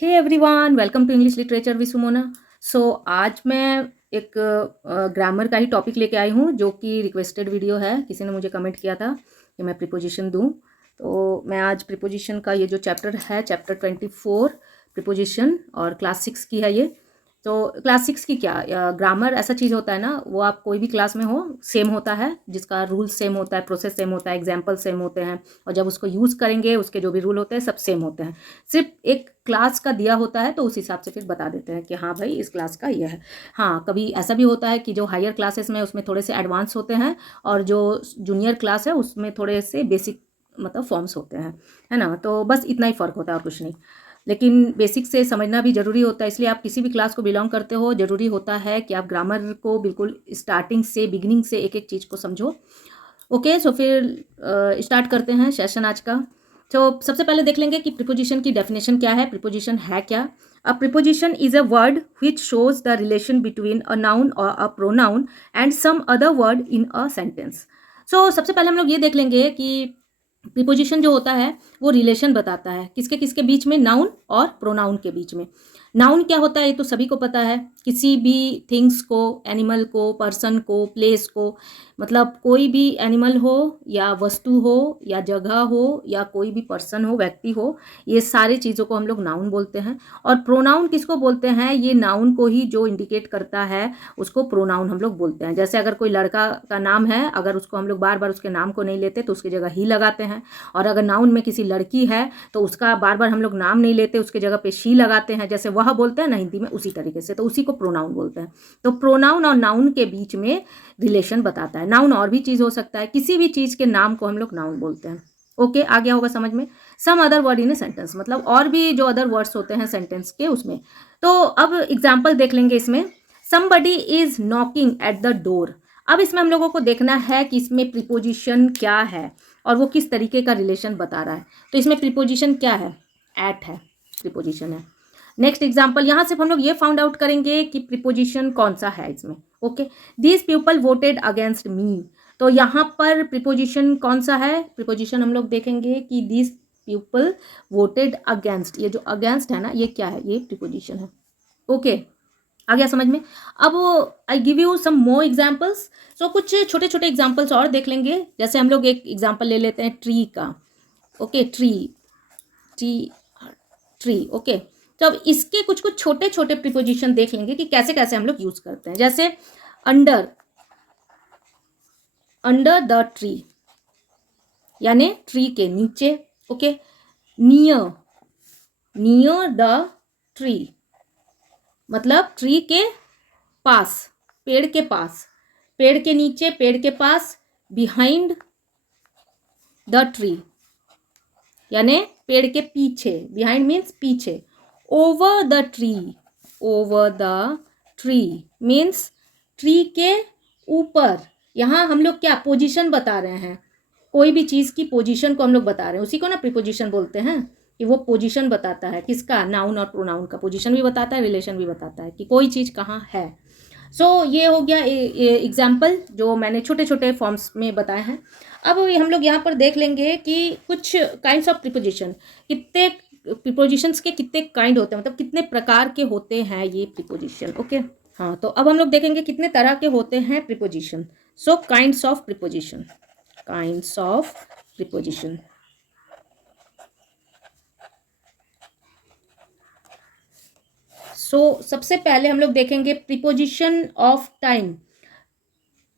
Hey everyone, welcome to English literature with Sumona. आज मैं एक ग्रामर का ही टॉपिक लेके आई हूँ जो कि रिक्वेस्टेड वीडियो है। किसी ने मुझे कमेंट किया था कि मैं प्रीपोजिशन दूँ, तो मैं आज प्रीपोजिशन का ये जो चैप्टर है, चैप्टर 24 प्रीपोजिशन, और क्लास 6 की है ये। तो क्लास 6 की क्या, ग्रामर ऐसा चीज़ होता है ना, वो आप कोई भी क्लास में हो सेम होता है, जिसका रूल सेम होता है, प्रोसेस सेम होता है, एग्जाम्पल सेम होते हैं, और जब उसको यूज़ करेंगे उसके जो भी रूल होते हैं सब सेम होते हैं। सिर्फ एक क्लास का दिया होता है तो उस हिसाब से फिर बता देते हैं कि हाँ भाई इस क्लास का ये है। हाँ, कभी ऐसा भी होता है कि जो हायर क्लासेस में उसमें थोड़े से एडवांस होते हैं, और जो जूनियर क्लास है उसमें थोड़े से बेसिक मतलब फॉर्म्स होते हैं, है ना। तो बस इतना ही फ़र्क होता है और कुछ नहीं। लेकिन बेसिक से समझना भी ज़रूरी होता है, इसलिए आप किसी भी क्लास को बिलोंग करते हो, ज़रूरी होता है कि आप ग्रामर को बिल्कुल स्टार्टिंग से, बिगिनिंग से एक एक चीज़ को समझो। ओके, सो फिर स्टार्ट करते हैं सेशन आज का। तो सबसे पहले देख लेंगे कि प्रीपोजिशन की डेफिनेशन क्या है, प्रीपोजिशन है क्या। A preposition is a word which shows the relation between a noun और a pronoun and some other word in a sentence. सबसे पहले हम लोग ये देख लेंगे कि प्रीपोजिशन जो होता है वो रिलेशन बताता है किसके किसके बीच में, नाउन और प्रोनाउन के बीच में। नाउन क्या होता है ये तो सभी को पता है, किसी भी थिंग्स को, एनिमल को, पर्सन को, प्लेस को, मतलब कोई भी एनिमल हो या वस्तु हो या जगह हो या कोई भी पर्सन हो, व्यक्ति हो, ये सारी चीज़ों को हम लोग नाउन बोलते हैं। और प्रोनाउन किसको बोलते हैं, ये नाउन को ही जो इंडिकेट करता है उसको प्रोनाउन हम लोग बोलते हैं। जैसे अगर कोई लड़का का नाम है, अगर उसको हम लोग बार बार उसके नाम को नहीं लेते तो उसकी जगह ही लगाते हैं। और अगर नाउन में किसी लड़की है तो उसका बार बार हम लोग नाम नहीं लेते, उसके जगह पे शी लगाते हैं, जैसे वह बोलते हैं ना हिंदी में, उसी तरीके से, तो उसी को प्रोनाउन बोलते हैं। तो प्रोनाउन और नाउन के बीच में रिलेशन बताता है। नाउन और भी चीज़ हो सकता है, किसी भी चीज़ के नाम को हम लोग नाउन बोलते हैं। ओके, आ गया होगा समझ में। Some other word in a sentence, मतलब और भी जो अदर वर्ड्स होते हैं सेंटेंस के उसमें। तो अब एग्जाम्पल देख लेंगे इसमें। Somebody is knocking at the door. अब इसमें हम लोगों को देखना है कि इसमें प्रीपोजिशन क्या है और वो किस तरीके का रिलेशन बता रहा है। तो इसमें प्रीपोजिशन क्या है, एट है, प्रीपोजिशन है। नेक्स्ट एग्जाम्पल, यहाँ से हम लोग ये फाउंड आउट करेंगे कि प्रीपोजिशन कौन सा है इसमें। Okay, this people voted against me. तो यहाँ पर प्रीपोजिशन कौन सा है, प्रीपोजिशन हम लोग देखेंगे कि दिस पीपल वोटेड अगेंस्ट, ये जो अगेंस्ट है ना, ये क्या है, ये प्रीपोजिशन है। ओके, आ गया समझ में। अब I give you some more examples. कुछ छोटे छोटे एग्जाम्पल्स और देख लेंगे। जैसे हम लोग एक एग्जाम्पल ले लेते हैं ट्री का। Okay, tree, T, tree. Okay, तो अब इसके कुछ कुछ छोटे छोटे प्रीपोजिशन देख लेंगे कि कैसे कैसे हम लोग यूज करते हैं। जैसे अंडर, अंडर द ट्री यानी ट्री के नीचे। Okay, near, near the tree मतलब ट्री के पास, पेड़ के पास, पेड़ के नीचे, पेड़ के पास। बिहाइंड द ट्री यानी पेड़ के पीछे, बिहाइंड मीन्स पीछे। Over the tree, over the tree means tree के ऊपर। यहाँ हम लोग क्या पोजीशन बता रहे हैं, कोई भी चीज़ की पोजीशन को हम लोग बता रहे हैं, उसी को ना प्रीपोजिशन बोलते हैं, कि वो पोजीशन बताता है किसका, नाउन और प्रोनाउन का। पोजीशन भी बताता है, रिलेशन भी बताता है कि कोई चीज़ कहाँ है। ये हो गया एग्जाम्पल जो मैंने छोटे छोटे फॉर्म्स में बताए हैं। अब हम लोग यहाँ पर देख लेंगे कि कुछ काइंड्स ऑफ प्रीपोजिशन, कितने प्रीपोजिशंस के कितने काइंड होते हैं, मतलब कितने प्रकार के होते हैं ये प्रीपोजिशन। ओके, हाँ, तो अब हम लोग देखेंगे कितने तरह के होते हैं preposition. Kinds of preposition, kinds of preposition. सबसे पहले हम लोग देखेंगे प्रीपोजिशन ऑफ टाइम।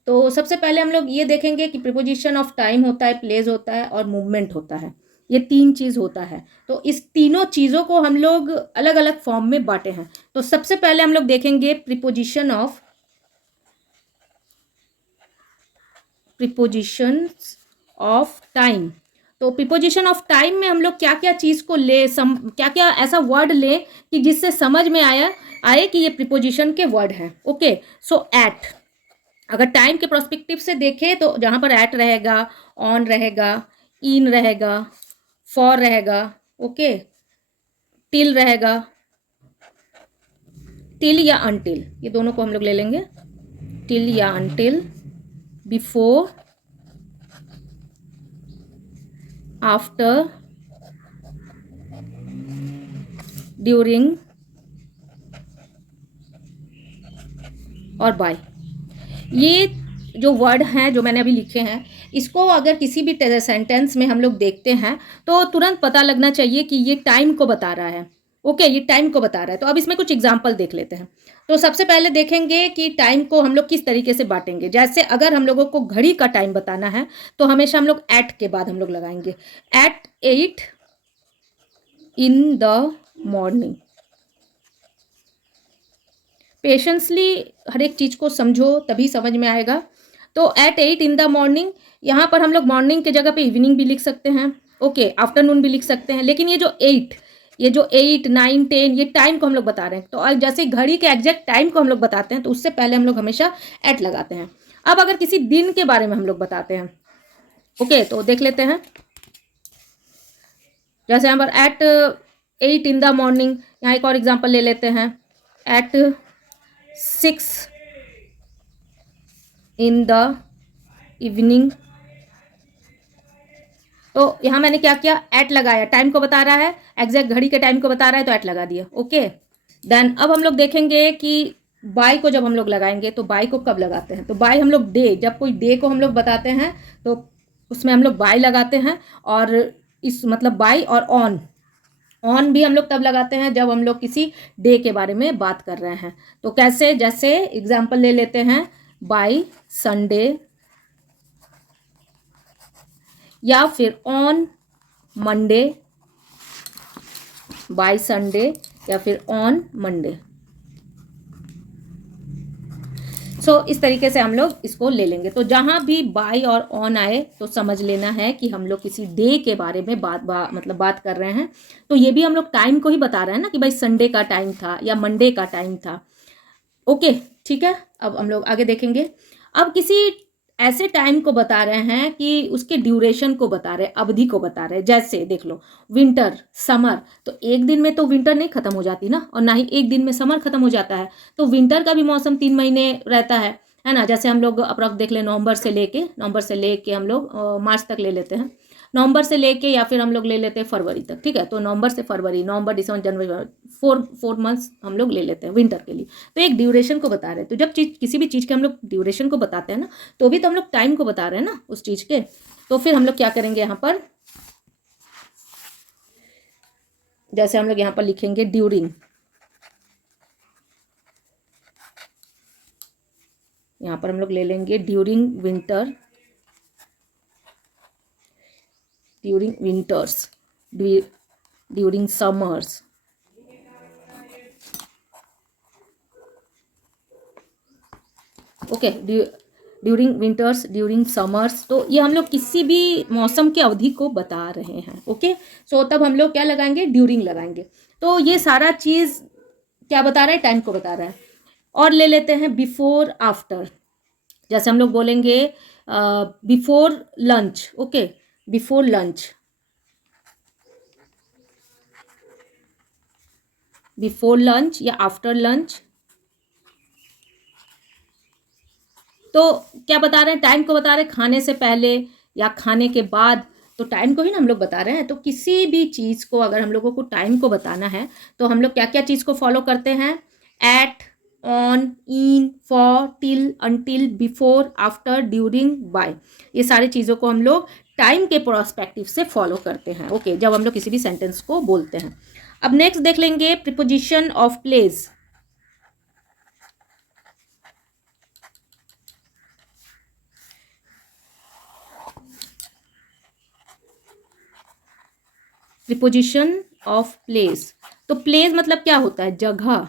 तो सबसे पहले हम लोग ये देखेंगे कि प्रीपोजिशन ऑफ टाइम होता है, प्लेस होता है और मूवमेंट होता है। ये तीन चीज़ होता है। तो इस तीनों चीज़ों को हम लोग अलग अलग फॉर्म में बांटे हैं। तो सबसे पहले हम लोग देखेंगे प्रीपोजिशन ऑफ टाइम। तो प्रीपोजिशन ऑफ टाइम में हम लोग क्या क्या चीज़ को ले, क्या क्या ऐसा वर्ड ले कि जिससे समझ में आए कि ये प्रीपोजिशन के वर्ड हैं। ओके, एट, अगर टाइम के प्रोस्पेक्टिव से देखें तो जहाँ पर एट रहेगा, ऑन रहेगा, इन रहेगा, फॉर रहेगा, ओके, टिल रहेगा, टिल या अनटिल, ये दोनों को हम लोग ले लेंगे, टिल या अनटिल, बिफोर, आफ्टर, ड्यूरिंग और बाय। ये जो वर्ड हैं जो मैंने अभी लिखे हैं, इसको अगर किसी भी सेंटेंस में हम लोग देखते हैं तो तुरंत पता लगना चाहिए कि ये टाइम को बता रहा है। ओके, ये टाइम को बता रहा है। तो अब इसमें कुछ एग्जाम्पल देख लेते हैं। तो सबसे पहले देखेंगे कि टाइम को हम लोग किस तरीके से बांटेंगे। जैसे अगर हम लोगों को घड़ी का टाइम बताना है तो हमेशा हम लोग एट के बाद हम लोग लगाएंगे, at 8 in the morning. Patiently हर एक चीज़ को समझो तभी समझ में आएगा। तो एट 8 इन द मॉर्निंग, यहाँ पर हम लोग मॉर्निंग के जगह पे इवनिंग भी लिख सकते हैं। ओके, आफ्टरनून भी लिख सकते हैं। लेकिन ये जो 8, 9, 10 ये टाइम को हम लोग बता रहे हैं। तो जैसे घड़ी के एग्जैक्ट टाइम को हम लोग बताते हैं तो उससे पहले हम लोग हमेशा एट लगाते हैं। अब अगर किसी दिन के बारे में हम लोग बताते हैं, ओके, तो देख लेते हैं। जैसे यहाँ पर एट 8 इन द मॉर्निंग, यहाँ एक और एग्जाम्पल ले लेते हैं, एट 6 इन द इवनिंग। तो यहाँ मैंने क्या किया, एट लगाया, टाइम को बता रहा है, एग्जैक्ट घड़ी के टाइम को बता रहा है तो एट लगा दिया। ओके, देन अब हम लोग देखेंगे कि बाय को जब हम लोग लगाएंगे तो बाय को कब लगाते हैं। तो बाय हम लोग डे, जब कोई डे को हम लोग बताते हैं तो उसमें हम लोग बाय लगाते हैं। और इस मतलब बाय और ऑन भी हम लोग तब लगाते हैं जब हम लोग किसी डे के बारे में बात कर रहे हैं। तो कैसे, जैसे एग्जाम्पल ले लेते हैं, बाय संडे, या फिर ऑन मंडे, बाय संडे, या फिर ऑन मंडे। सो इस तरीके से हम लोग इसको ले लेंगे। तो जहां भी बाय और ऑन आए तो समझ लेना है कि हम लोग किसी डे के बारे में बात कर रहे हैं। तो ये भी हम लोग टाइम को ही बता रहे हैं ना कि भाई संडे का टाइम था या मंडे का टाइम था। ओके, ठीक है। अब हम लोग आगे देखेंगे। अब किसी ऐसे टाइम को बता रहे हैं कि उसके ड्यूरेशन को बता रहे हैं, अवधि को बता रहे हैं। जैसे देख लो, विंटर, समर, तो एक दिन में तो विंटर नहीं खत्म हो जाती ना, और ना ही एक दिन में समर खत्म हो जाता है। तो विंटर का भी मौसम 3 महीने रहता है ना। जैसे हम लोग अप्रॉक्स देख ले, नवंबर से लेके हम लोग मार्च तक ले लेते हैं। नवंबर से लेके या फिर हम लोग ले लेते हैं फरवरी तक, ठीक है। तो नवंबर से फरवरी, नवंबर, दिसंबर, जनवरी, 4 मंथ्स हम लोग ले लेते हैं विंटर के लिए। तो एक ड्यूरेशन को बता रहे हैं। तो जब किसी भी चीज़ के हम लोग ड्यूरेशन को बताते हैं ना, तो भी तो हम लोग टाइम को बता रहे हैं ना उस चीज़ के। तो फिर हम लोग क्या करेंगे, यहाँ पर जैसे हम लोग यहाँ पर लिखेंगे ड्यूरिंग, यहाँ पर हम लोग ले लेंगे during winter, during winters, during summers, okay, during winters, during summers. तो ये हम लोग किसी भी मौसम की अवधि को बता रहे हैं। ओके, सो तब हम लोग क्या लगाएंगे, ड्यूरिंग लगाएंगे। तो ये सारा चीज़ क्या बता रहा है, टाइम को बता रहा है। और ले लेते हैं बिफोर आफ्टर। जैसे हम लोग बोलेंगे before lunch, okay, before lunch, before lunch या आफ्टर लंच। तो क्या बता रहे हैं, टाइम को बता रहे हैं, खाने से पहले या खाने के बाद। तो टाइम को ही ना हम लोग बता रहे हैं। तो किसी भी चीज़ को अगर हम लोगों को टाइम को बताना है तो हम लोग क्या क्या चीज़ को फॉलो करते हैं, at, on, in, for, till, until, before, after, during, by. ये सारी चीज़ों को हम लोग टाइम के प्रोस्पेक्टिव से फॉलो करते हैं। ओके, जब हम लोग किसी भी सेंटेंस को बोलते हैं। अब नेक्स्ट देख लेंगे preposition of place. Preposition of place. तो प्लेस मतलब क्या होता है, जगह,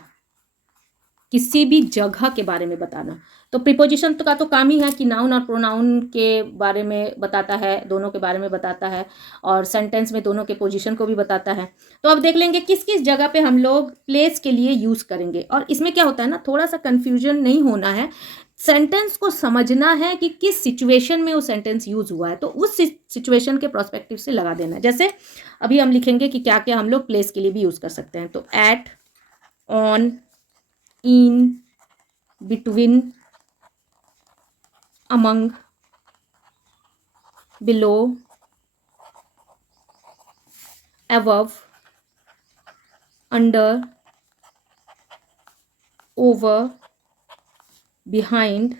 किसी भी जगह के बारे में बताना। तो प्रीपोजिशन का तो काम ही है कि नाउन और प्रोनाउन के बारे में बताता है, दोनों के बारे में बताता है, और सेंटेंस में दोनों के पोजीशन को भी बताता है। तो अब देख लेंगे किस किस जगह पे हम लोग प्लेस के लिए यूज़ करेंगे। और इसमें क्या होता है ना, थोड़ा सा कन्फ्यूजन नहीं होना है, सेंटेंस को समझना है कि किस सिचुएशन में वो सेंटेंस यूज हुआ है, तो उस सिचुएशन के प्रोस्पेक्टिव से लगा देना है। जैसे अभी हम लिखेंगे कि क्या क्या हम लोग प्लेस के लिए भी यूज़ कर सकते हैं। तो at, on, in, between, among, below, above, under, over, behind,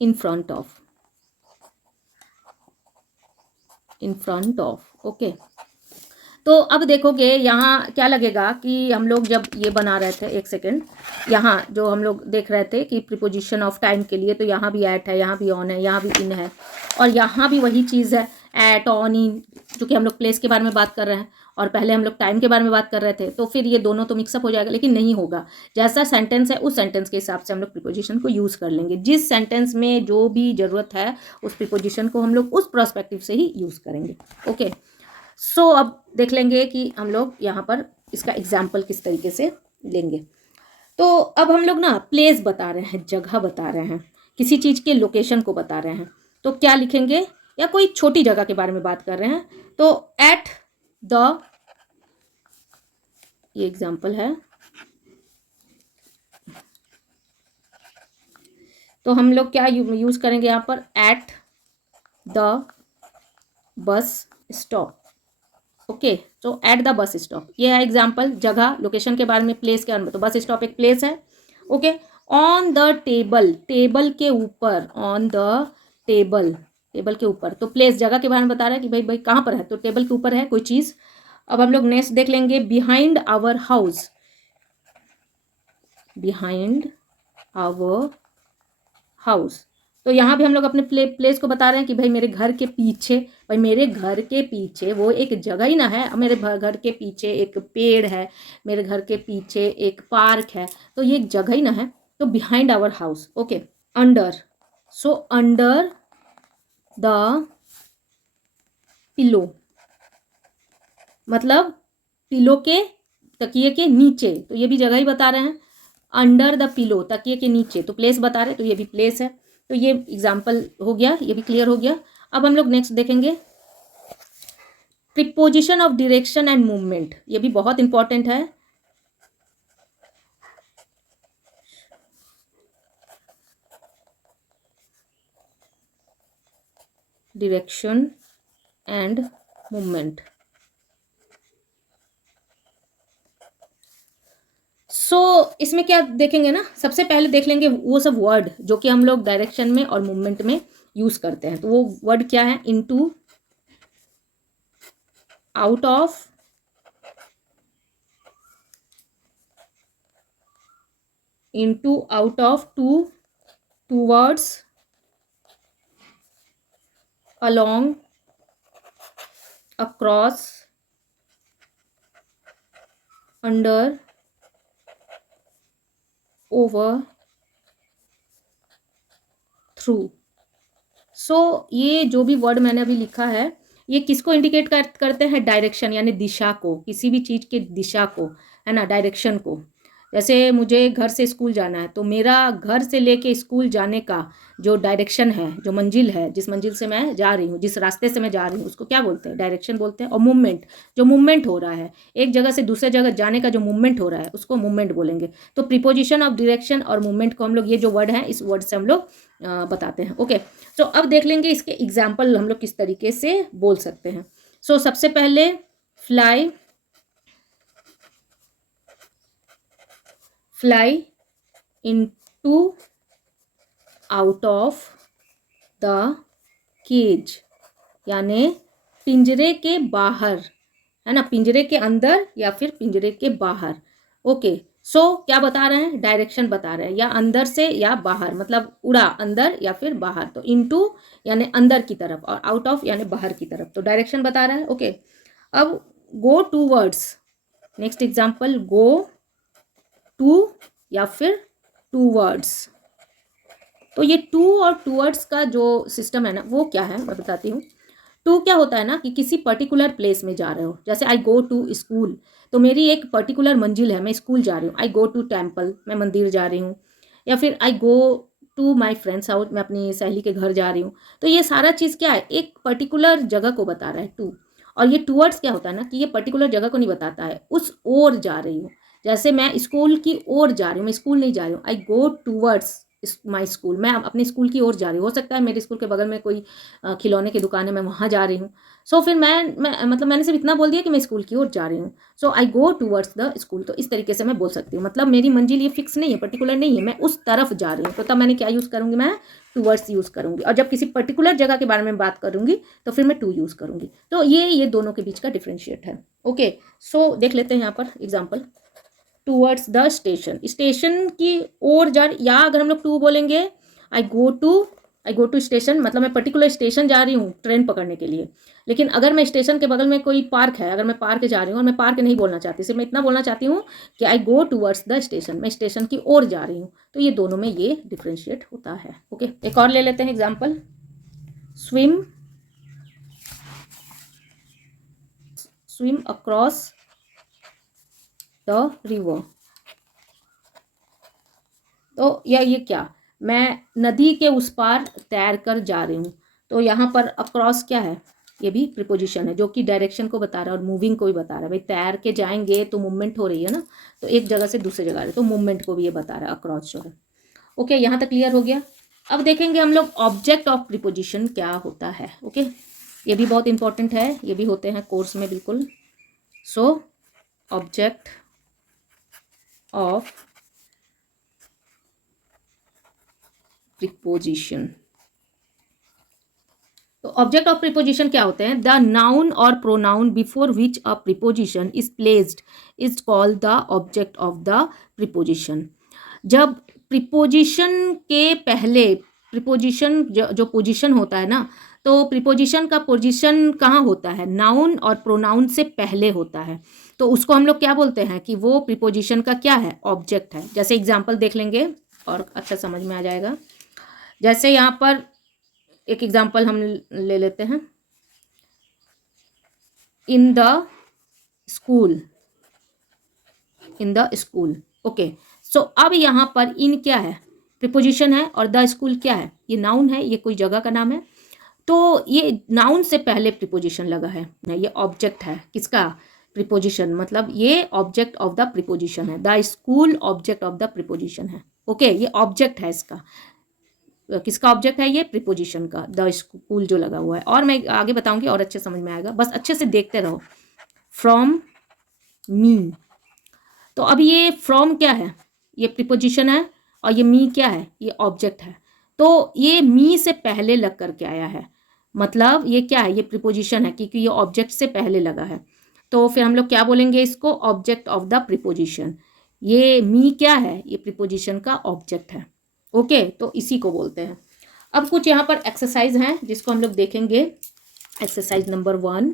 in front of, in front of. Okay, तो अब देखोगे यहाँ क्या लगेगा कि हम लोग जब ये बना रहे थे, एक सेकेंड, यहाँ जो हम लोग देख रहे थे कि प्रीपोजिशन ऑफ टाइम के लिए, तो यहाँ भी एट है, यहाँ भी ऑन है, यहाँ भी इन है, और यहाँ भी वही चीज़ है, एट, ऑन, इन, चूँकि हम लोग प्लेस के बारे में बात कर रहे हैं और पहले हम लोग टाइम के बारे में बात कर रहे थे, तो फिर ये दोनों तो मिक्सअप हो जाएगा, लेकिन नहीं होगा। जैसा सेंटेंस है उस सेंटेंस के हिसाब से हम लोग प्रीपोजिशन को यूज़ कर लेंगे। जिस सेंटेंस में जो भी ज़रूरत है उस प्रीपोजिशन को हम लोग उस पर्सपेक्टिव से ही यूज़ करेंगे। ओके, सो अब देख लेंगे कि हम लोग यहाँ पर इसका एग्जाम्पल किस तरीके से लेंगे। तो अब हम लोग ना प्लेस बता रहे हैं, जगह बता रहे हैं, किसी चीज़ के लोकेशन को बता रहे हैं, तो क्या लिखेंगे, या कोई छोटी जगह के बारे में बात कर रहे हैं, तो एट द, ये एग्जाम्पल है, तो हम लोग क्या यूज़ करेंगे यहाँ पर, at the bus stop. Okay, तो एट द बस स्टॉप, ये है एग्जाम्पल, जगह लोकेशन के बारे में, प्लेस के बारे में, तो बस स्टॉप एक प्लेस है। Okay, on the table, table के ऊपर, ऑन द टेबल, टेबल के ऊपर, तो प्लेस जगह के बारे में बता रहा है कि भाई भाई कहाँ पर है, तो टेबल के ऊपर है कोई चीज़। अब हम लोग नेक्स्ट देख लेंगे, behind our house, behind our house, तो यहाँ भी हम लोग अपने प्लेस को बता रहे हैं कि भाई मेरे घर के पीछे, भाई मेरे घर के पीछे वो एक जगह ही ना है, मेरे घर के पीछे एक पेड़ है, मेरे घर के पीछे एक पार्क है, तो ये एक जगह ही ना है, तो behind our house. Okay, under, so under the pillow, मतलब पिलो के, तकिए के नीचे, तो ये भी जगह ही बता रहे हैं, अंडर द पिलो, तकिए के नीचे, तो प्लेस बता रहे हैं, तो ये भी प्लेस है। तो ये एग्जाम्पल हो गया, ये भी क्लियर हो गया। अब हम लोग नेक्स्ट देखेंगे, preposition of direction and movement, ये भी बहुत इंपॉर्टेंट है। डायरेक्शन एंड मूवमेंट, सो इसमें क्या देखेंगे ना, सबसे पहले देख लेंगे वो सब वर्ड जो कि हम लोग डायरेक्शन में और मूवमेंट में यूज करते हैं, तो वो वर्ड क्या है, into, out of, into, out of, to, towards, along, across, under, over, through. So ये जो भी वर्ड मैंने अभी लिखा है, ये किसको इंडिकेट करते हैं, डायरेक्शन, यानी दिशा को, किसी भी चीज़ के दिशा को, है ना, डायरेक्शन को। जैसे मुझे घर से स्कूल जाना है, तो मेरा घर से लेके स्कूल जाने का जो डायरेक्शन है, जो मंजिल है, जिस मंजिल से मैं जा रही हूँ, जिस रास्ते से मैं जा रही हूँ, उसको क्या बोलते हैं, डायरेक्शन बोलते हैं। और मूवमेंट, जो मूवमेंट हो रहा है, एक जगह से दूसरे जगह जाने का जो मूवमेंट हो रहा है, उसको मूवमेंट बोलेंगे। तो प्रीपोजिशन ऑफ डायरेक्शन और मूवमेंट को हम लोग, ये जो वर्ड है, इस वर्ड से हम लोग बताते हैं। ओके, तो अब देख लेंगे इसके एग्जाम्पल हम लोग किस तरीके से बोल सकते हैं। सो सबसे पहले, fly, fly into, out of the cage, यानी पिंजरे के बाहर, है ना, पिंजरे के अंदर या फिर पिंजरे के बाहर। ओके, सो क्या बता रहे हैं, डायरेक्शन बता रहे हैं, या अंदर से या बाहर, मतलब उड़ा, अंदर या फिर बाहर, तो इनटू यानी अंदर की तरफ, और आउट ऑफ यानी बाहर की तरफ, तो डायरेक्शन बता रहा है। ओके, अब go towards, next example, go to या फिर टूवर्ड्स, तो ये टू और टूवर्ड्स का जो सिस्टम है ना, वो क्या है मैं बताती हूँ। टू क्या होता है ना, कि किसी पर्टिकुलर प्लेस में जा रहे हो, जैसे आई गो टू स्कूल, तो मेरी एक पर्टिकुलर मंजिल है, मैं स्कूल जा रही हूँ। आई गो टू टेम्पल, मैं मंदिर जा रही हूँ। या फिर I go to my friend's house, मैं अपनी सहेली के घर जा रही हूँ। तो ये सारा चीज़ क्या है, एक पर्टिकुलर जगह को बता रहा है, टू। और ये टूवर्ड्स क्या होता है ना, कि ये पर्टिकुलर जगह को नहीं बताता है, उस ओर जा रही हूँ। जैसे मैं स्कूल की ओर जा रही हूँ, मैं स्कूल नहीं जा रही हूँ, आई गो टूवर्ड्स माई स्कूल, मैं अपने स्कूल की ओर जा रही हूँ। हो सकता है मेरे स्कूल के बगल में कोई खिलौने की दुकान है, मैं वहाँ जा रही हूँ। सो फिर मैं मतलब मैंने सिर्फ इतना बोल दिया कि मैं स्कूल की ओर जा रही हूँ। सो आई गो टूवर्ड्स द स्कूल। तो इस तरीके से मैं बोल सकती हूँ, मतलब मेरी मंजिल ये फिक्स नहीं है, पर्टिकुलर नहीं है, मैं उस तरफ जा रही हूँ। तो तब मैंने क्या यूज़ करूँगी, मैं टूवर्ड्स यूज़ करूँगी। और जब किसी पर्टिकुलर जगह के बारे में बात करूँगी तो फिर मैं टू यूज़ करूँगी। तो ये दोनों के बीच का डिफ्रेंशिएट है। ओके, सो देख लेते हैं यहाँ पर example. Towards the station, station की ओर जा, या अगर हम लोग टू बोलेंगे, आई गो टू स्टेशन, मतलब मैं पर्टिकुलर स्टेशन जा रही हूँ ट्रेन पकड़ने के लिए। लेकिन अगर मैं स्टेशन के बगल में कोई पार्क है, अगर मैं पार्क जा रही हूँ और मैं पार्क नहीं बोलना चाहती, सिर्फ मैं इतना बोलना चाहती हूँ कि आई गो टूवर्ड्स द स्टेशन, मैं स्टेशन की ओर जा रही हूँ, तो ये दोनों में ये डिफ्रेंशिएट होता है। ओके, एक और ले लेते हैं example. Swim across the river. तो ये क्या, मैं नदी के उस पार तैर कर जा रही हूँ। तो यहाँ पर अक्रॉस क्या है, ये भी प्रीपोजिशन है जो कि डायरेक्शन को बता रहा है और मूविंग को भी बता रहा है। भाई तैर के जाएंगे तो मूवमेंट हो रही है ना, तो एक जगह से दूसरी जगह, तो मूवमेंट को भी ये बता रहा है अक्रॉस जो है। ओके, यहाँ तक क्लियर हो गया। अब देखेंगे हम लोग ऑब्जेक्ट ऑफ प्रीपोजिशन क्या होता है। ओके, ये भी बहुत इंपॉर्टेंट है, ये भी होते हैं कोर्स में बिल्कुल। सो ऑब्जेक्ट ऑफ प्रीपोजिशन, तो ऑब्जेक्ट ऑफ प्रीपोजिशन क्या होते हैं, द नाउन और pronoun before which a preposition is placed is called the object of the preposition. जब प्रीपोजिशन के पहले, प्रीपोजिशन जो पोजीशन होता है ना, तो प्रीपोजिशन का पोजीशन कहाँ होता है, नाउन और प्रोनाउन से पहले होता है, तो उसको हम लोग क्या बोलते हैं कि वो प्रीपोजिशन का क्या है, ऑब्जेक्ट है। जैसे एग्जाम्पल देख लेंगे और अच्छा समझ में आ जाएगा। जैसे यहाँ पर एक एग्जाम्पल हम ले लेते हैं, in the school, in the school. Okay, so अब यहाँ पर इन क्या है, प्रीपोजिशन है, और द स्कूल क्या है, ये नाउन है, ये कोई जगह का नाम है। तो ये नाउन से पहले प्रीपोजिशन लगा है, ये ऑब्जेक्ट है किसका, प्रीपोजिशन, मतलब ये ऑब्जेक्ट ऑफ द प्रीपोजिशन है। The school object of the preposition है। ओके, ये ऑब्जेक्ट है इसका, किसका ऑब्जेक्ट है, ये प्रीपोजिशन का, द स्कूल जो लगा हुआ है। और मैं आगे बताऊंगी और अच्छे समझ में आएगा, बस अच्छे से देखते रहो। फ्रॉम मी, तो अब ये फ्रॉम क्या है, ये प्रीपोजिशन है, और ये मी क्या है, ये ऑब्जेक्ट है। तो ये मी से पहले लग करके आया है, मतलब ये क्या है, ये प्रीपोजिशन है क्योंकि ये ऑब्जेक्ट से पहले लगा है। तो फिर हम लोग क्या बोलेंगे इसको, ऑब्जेक्ट ऑफ द प्रीपोजिशन। ये मी क्या है, ये प्रीपोजिशन का ऑब्जेक्ट है। ओके, तो इसी को बोलते हैं। अब कुछ यहाँ पर एक्सरसाइज हैं जिसको हम लोग देखेंगे। Exercise number 1।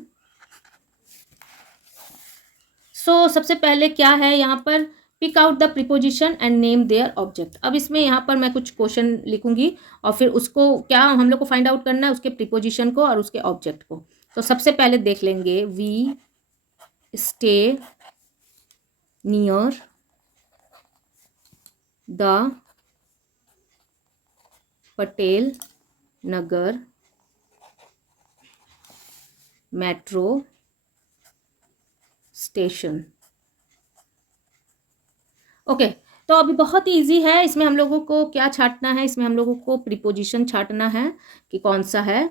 सो सबसे पहले क्या है यहाँ पर, pick out the preposition and name their object. अब इसमें यहाँ पर मैं कुछ क्वेश्चन लिखूंगी और फिर उसको क्या हम लोग को फाइंड आउट करना है, उसके प्रीपोजिशन को और उसके ऑब्जेक्ट को। तो सबसे पहले देख लेंगे, we stay near the Patel Nagar metro station. Okay, तो अभी बहुत ही ईजी है, इसमें हम लोगों को क्या छांटना है, इसमें हम लोगों को प्रीपोजिशन छांटना है कि कौन सा है।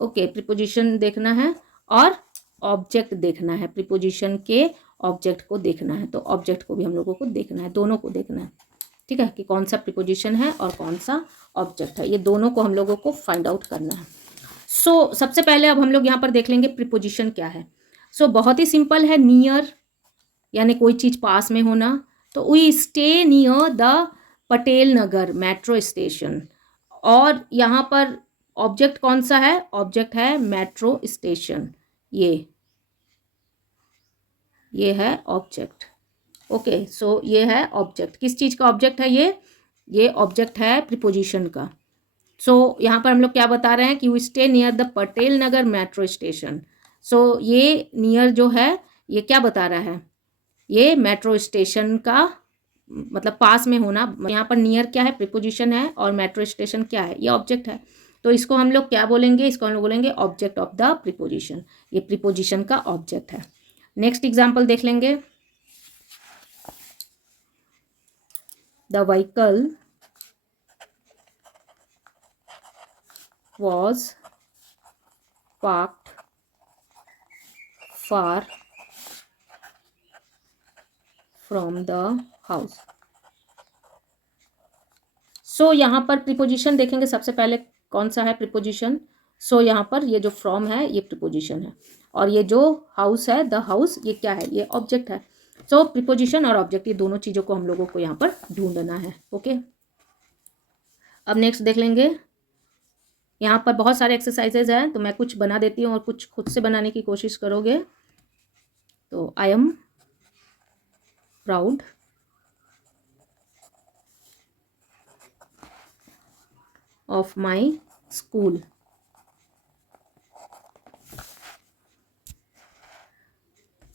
ओके, प्रीपोजिशन देखना है और ऑब्जेक्ट देखना है, प्रीपोजिशन के ऑब्जेक्ट को देखना है। तो ऑब्जेक्ट को भी हम लोगों को देखना है, दोनों को देखना है, ठीक है, कि कौन सा प्रीपोजिशन है और कौन सा ऑब्जेक्ट है, ये दोनों को हम लोगों को फाइंड आउट करना है। सो सबसे पहले अब हम लोग यहाँ पर देख लेंगे प्रीपोजिशन क्या है। सो बहुत ही सिंपल है, नियर यानी कोई चीज़ पास में होना। तो we stay near the Patel Nagar metro station, और यहाँ पर ऑब्जेक्ट कौन सा है, ऑब्जेक्ट है मेट्रो स्टेशन, ये है ऑब्जेक्ट। ओके, सो ये है ऑब्जेक्ट, किस चीज़ का ऑब्जेक्ट है, ये ऑब्जेक्ट है प्रीपोजिशन का। सो यहाँ पर हम लोग क्या बता रहे हैं कि we stay near the Patel Nagar metro station. So ये नियर जो है ये क्या बता रहा है, ये मेट्रो स्टेशन का मतलब पास में होना। यहाँ पर नियर क्या है, प्रीपोजिशन है, और मेट्रो स्टेशन क्या है, ये ऑब्जेक्ट है। तो इसको हम लोग क्या बोलेंगे, इसको हम लोग बोलेंगे ऑब्जेक्ट ऑफ द प्रीपोजिशन, ये प्रीपोजिशन का ऑब्जेक्ट है। नेक्स्ट एग्जाम्पल देख लेंगे, the vehicle was parked far from the house। सो यहाँ पर प्रीपोजिशन देखेंगे सबसे पहले कौन सा है प्रीपोजिशन। सो यहाँ पर ये जो फ्रॉम है ये प्रीपोजिशन है, और ये जो हाउस है द हाउस ये क्या है, ये ऑब्जेक्ट है। सो प्रीपोजिशन और ऑब्जेक्ट ये दोनों चीज़ों को हम लोगों को यहाँ पर ढूंढना है। ओके, अब नेक्स्ट देख लेंगे। यहाँ पर बहुत सारे एक्सरसाइजेज हैं, तो मैं कुछ बना देती हूँ और कुछ खुद से बनाने की कोशिश करोगे। तो I am proud of my school.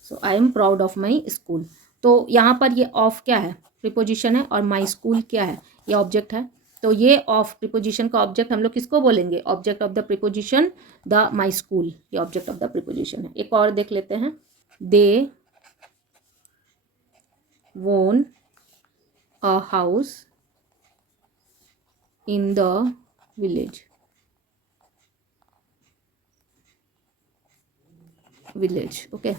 So I am proud of my school. तो यहाँ पर ये ऑफ क्या है, प्रीपोजिशन है, और माई स्कूल क्या है, ये ऑब्जेक्ट है। तो ये ऑफ प्रीपोजिशन का ऑब्जेक्ट हम लोग किसको बोलेंगे, object of the preposition the my school, ये ऑब्जेक्ट ऑफ द प्रीपोजिशन है। एक और देख लेते हैं। They won a house in the village. Village, okay.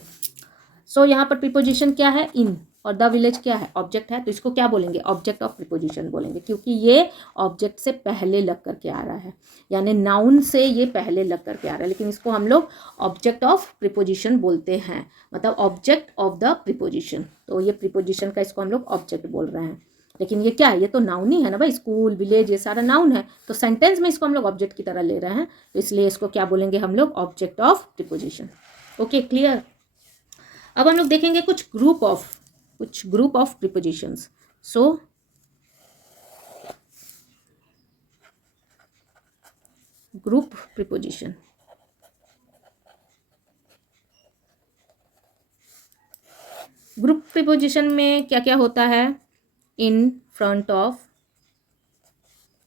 So यहाँ पर प्रीपोजिशन क्या है, इन, और द विलेज क्या है, ऑब्जेक्ट है। तो इसको क्या बोलेंगे, ऑब्जेक्ट ऑफ प्रीपोजिशन बोलेंगे, क्योंकि ये ऑब्जेक्ट से पहले लग करके आ रहा है, यानी नाउन से ये पहले लग करके आ रहा है, लेकिन इसको हम लोग ऑब्जेक्ट ऑफ प्रीपोजिशन बोलते हैं, मतलब ऑब्जेक्ट ऑफ द प्रीपोजिशन। तो ये प्रीपोजिशन का इसको हम लोग ऑब्जेक्ट बोल रहे हैं, लेकिन ये क्या है, ये तो नाउन ही है ना भाई, स्कूल विलेज ये सारा नाउन है, तो सेंटेंस में इसको हम लोग ऑब्जेक्ट की तरह ले रहे हैं, तो इसलिए इसको क्या बोलेंगे हम लोग, object of preposition. Okay, clear. अब हम लोग देखेंगे कुछ group of prepositions. So group preposition, group preposition में क्या क्या होता है, इन फ्रंट ऑफ।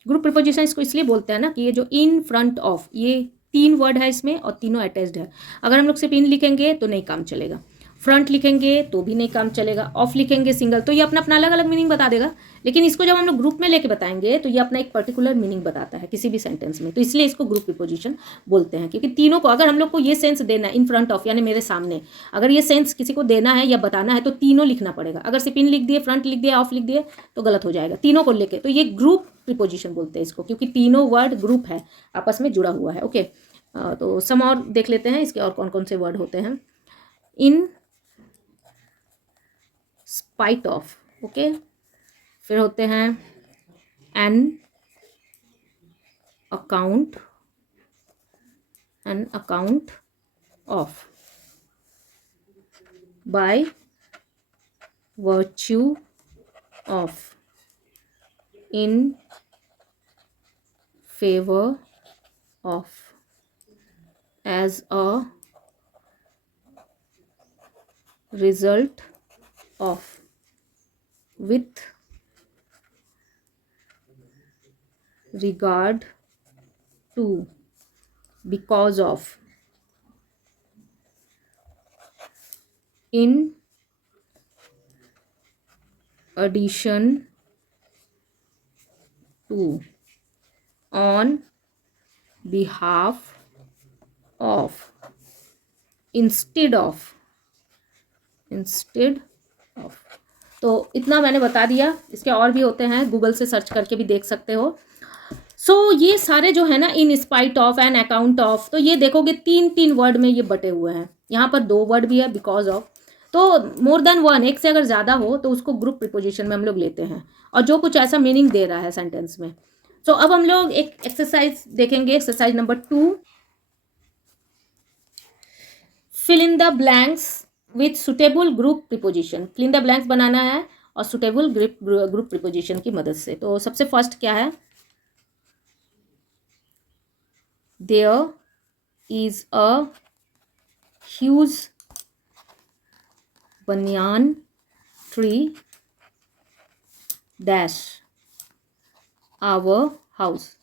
ग्रुप प्रीपोजिशन इसको इसलिए बोलते हैं ना कि ये जो इन फ्रंट ऑफ, ये 3 वर्ड है इसमें और तीनों अटैच्ड है। अगर हम लोग सिर्फ इन लिखेंगे तो नहीं काम चलेगा, फ्रंट लिखेंगे तो भी नहीं काम चलेगा, ऑफ लिखेंगे सिंगल, तो ये अपना अपना अलग अलग मीनिंग बता देगा। लेकिन इसको जब हम लोग ग्रुप में लेके बताएंगे तो ये अपना एक पर्टिकुलर मीनिंग बताता है किसी भी सेंटेंस में, तो इसलिए इसको ग्रुप प्रीपोजिशन बोलते हैं। क्योंकि तीनों को अगर हम लोग को ये सेंस देना है, इन फ्रंट ऑफ यानी मेरे सामने, अगर ये सेंस किसी को देना है या बताना है तो तीनों लिखना पड़ेगा। अगर सिर्फ इन लिख दिए, फ्रंट लिख दिया, ऑफ लिख दिए तो गलत हो जाएगा, तीनों को लेके। तो ये ग्रुप प्रीपोजिशन बोलते हैं इसको, क्योंकि तीनों वर्ड ग्रुप है, आपस में जुड़ा हुआ है। ओके, तो सम और देख लेते हैं इसके और कौन कौन से वर्ड होते हैं। In spite of, okay. फिर होते हैं an account of, by virtue of, in favour of, as a result of, with regard to, because of, in addition to, on behalf of, instead of। तो इतना मैंने बता दिया, इसके और भी होते हैं, गूगल से सर्च करके भी देख सकते हो। सो ये सारे जो है ना, इन spite of, N account of, तो ये देखोगे 3 वर्ड में ये बटे हुए हैं। यहाँ पर 2 वर्ड भी है, बिकॉज ऑफ। तो मोर देन 1, एक से अगर ज़्यादा हो तो उसको ग्रुप प्रीपोजिशन में हम लोग लेते हैं, और जो कुछ ऐसा मीनिंग दे रहा है सेंटेंस में। सो अब हम लोग एक एक्सरसाइज देखेंगे, exercise number 2, fill in the blanks with suitable group preposition. Fill in the blanks बनाना है और सुटेबल ग्रुप प्रीपोजिशन की मदद से। तो सबसे फर्स्ट क्या है, there is a huge banyan tree dash our house.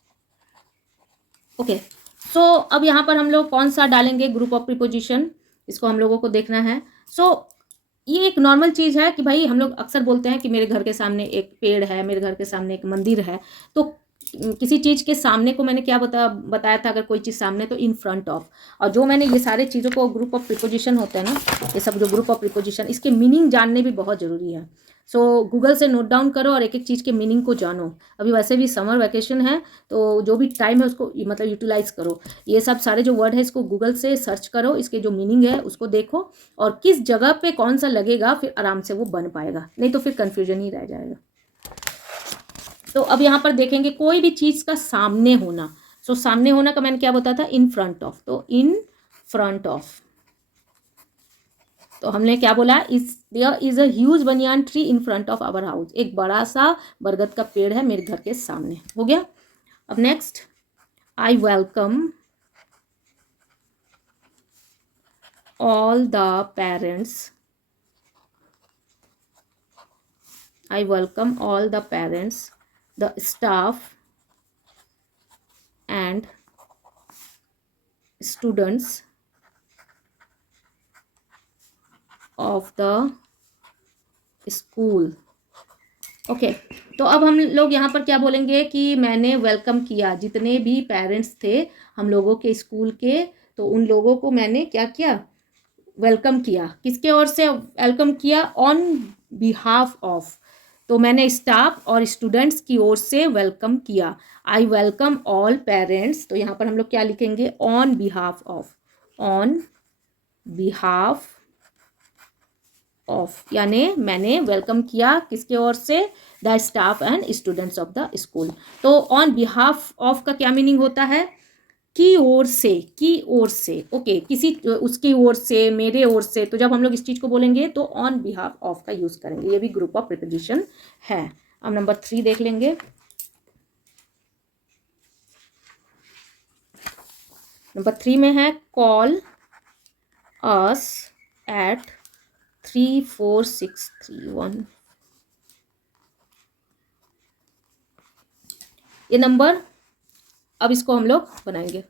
Okay, so अब यहाँ पर हम लोग कौन सा डालेंगे ग्रुप ऑफ प्रीपोजिशन, इसको हम लोगों को देखना है। सो ये एक नॉर्मल चीज़ है कि भाई हम लोग अक्सर बोलते हैं कि मेरे घर के सामने एक पेड़ है, मेरे घर के सामने एक मंदिर है। तो किसी चीज़ के सामने को मैंने क्या बताया था, अगर कोई चीज़ सामने तो इन फ्रंट ऑफ। और जो मैंने ये सारे चीज़ों को ग्रुप ऑफ प्रीपोजिशन होते हैं ना, ये सब जो ग्रुप ऑफ प्रीपोजिशन, इसके मीनिंग जानने भी बहुत ज़रूरी है। सो गूगल से नोट डाउन करो और एक एक चीज़ के मीनिंग को जानो। अभी वैसे भी समर वैकेशन है, तो जो भी टाइम है उसको मतलब यूटिलाइज करो। ये सब सारे जो वर्ड है इसको गूगल से सर्च करो, इसके जो मीनिंग है उसको देखो, और किस जगह पे कौन सा लगेगा फिर आराम से वो बन पाएगा, नहीं तो फिर कन्फ्यूजन ही रह जाएगा। तो अब यहाँ पर देखेंगे कोई भी चीज़ का सामने होना। सो सामने होना का मैंने क्या बताया था, इन फ्रंट ऑफ। तो इन फ्रंट ऑफ, तो हमने क्या बोला, there is a huge banyan tree in front of our house. एक बड़ा सा बरगद का पेड़ है मेरे घर के सामने। हो गया। अब next, I welcome all the parents, I welcome all the parents, the staff and students of the school. Okay तो अब हम लोग यहाँ पर क्या बोलेंगे कि मैंने वेलकम किया जितने भी पेरेंट्स थे हम लोगों के स्कूल के, तो उन लोगों को मैंने क्या किया, वेलकम किया। किसके ओर से वेलकम किया, ऑन बिहाफ ऑफ। तो मैंने स्टाफ और स्टूडेंट्स की ओर से वेलकम किया। आई वेलकम ऑल पेरेंट्स, तो यहाँ पर हम लोग क्या लिखेंगे, on behalf of, on behalf of, यानी मैंने वेलकम किया किसके ओर से, the staff and students of the school. तो ऑन बिहाफ ऑफ का क्या मीनिंग होता है, की ओर से, की ओर से। ओके किसी उसकी ओर से, मेरे ओर से। तो जब हम लोग इस चीज़ को बोलेंगे तो ऑन बिहाफ ऑफ का यूज़ करेंगे। ये भी ग्रुप ऑफ प्रीपोजिशन है। अब नंबर 3 देख लेंगे। नंबर 3 में है कॉल अस एट 34631। ये नंबर, अब इसको हम लोग बनाएंगे